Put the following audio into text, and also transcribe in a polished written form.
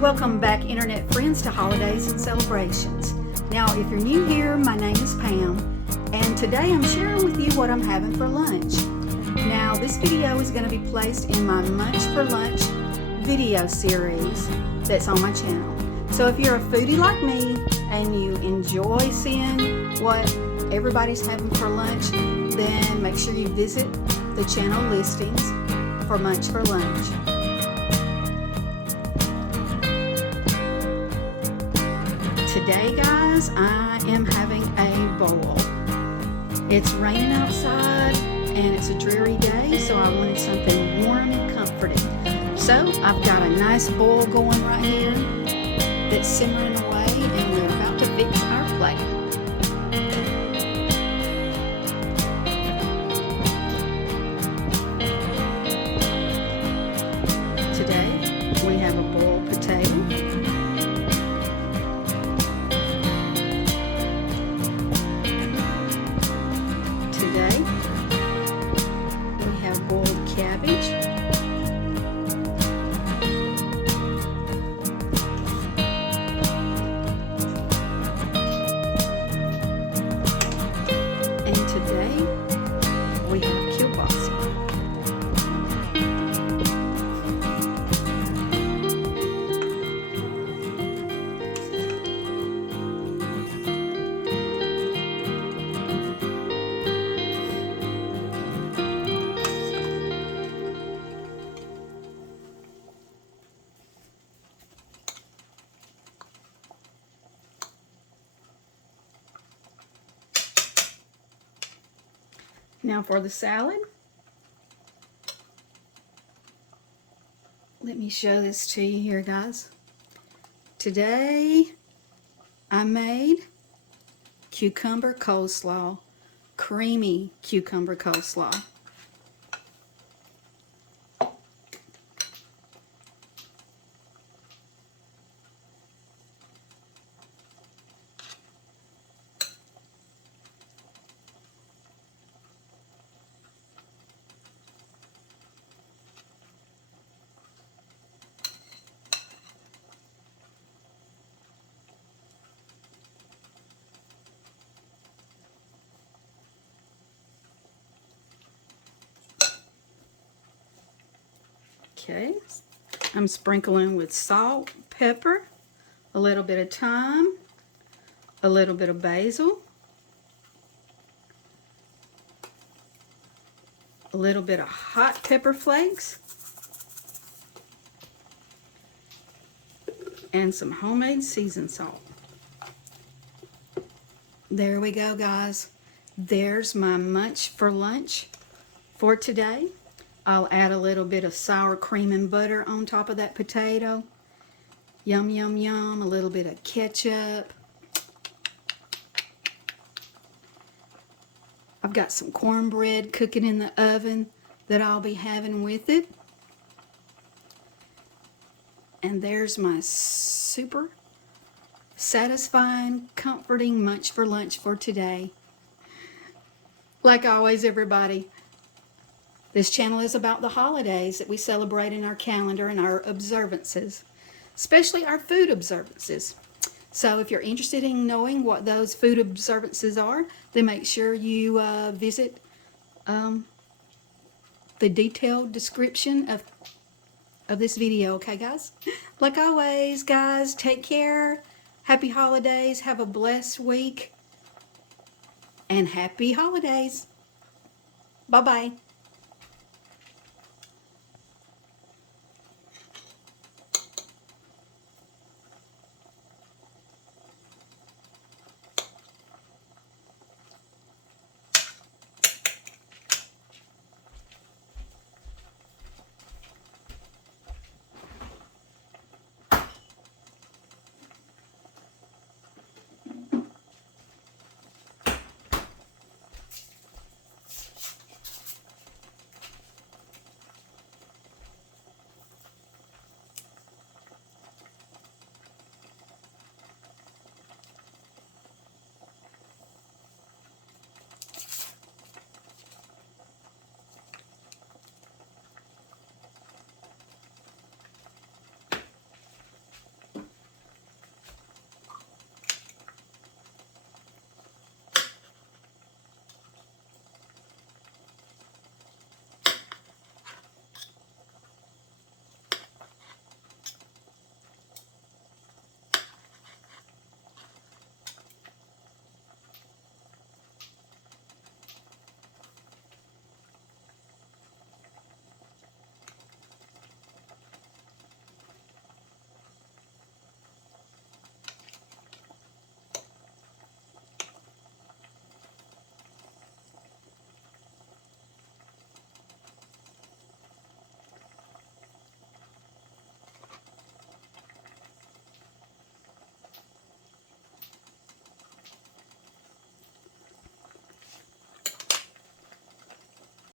Welcome back, Internet friends, to Holidays and Celebrations. Now, if you're new here, my name is Pam, and today I'm sharing with you what I'm having for lunch. Now, this video is going to be placed in my Munch for Lunch video series that's on my channel. So if you're a foodie like me and you enjoy seeing what everybody's having for lunch, then make sure you visit the channel listings for Munch for Lunch. Today, guys, I am having a bowl. It's raining outside and it's a dreary day, so I wanted something warm and comforting. So I've got a nice bowl going right here that's simmering away, and we're about to fix our plate. Today we have a boiled potato. Today we have boiled cabbage. And today we have kielbasa. Now for the salad, let me show this to you here, guys. Today I made cucumber coleslaw, creamy cucumber coleslaw. Okay, I'm sprinkling with salt, pepper, a little bit of thyme, a little bit of basil, a little bit of hot pepper flakes, and some homemade seasoned salt. There we go, guys. There's my Munch for Lunch for today. I'll add a little bit of sour cream and butter on top of that potato. Yum, yum, yum. A little bit of ketchup. I've got some cornbread cooking in the oven that I'll be having with it. And there's my super satisfying, comforting Munch for Lunch for today. Like always, everybody, this channel is about the holidays that we celebrate in our calendar and our observances, especially our food observances. So if you're interested in knowing what those food observances are, then make sure you visit the detailed description of this video, okay, guys? Like always, guys, take care. Happy holidays. Have a blessed week. And happy holidays. Bye-bye.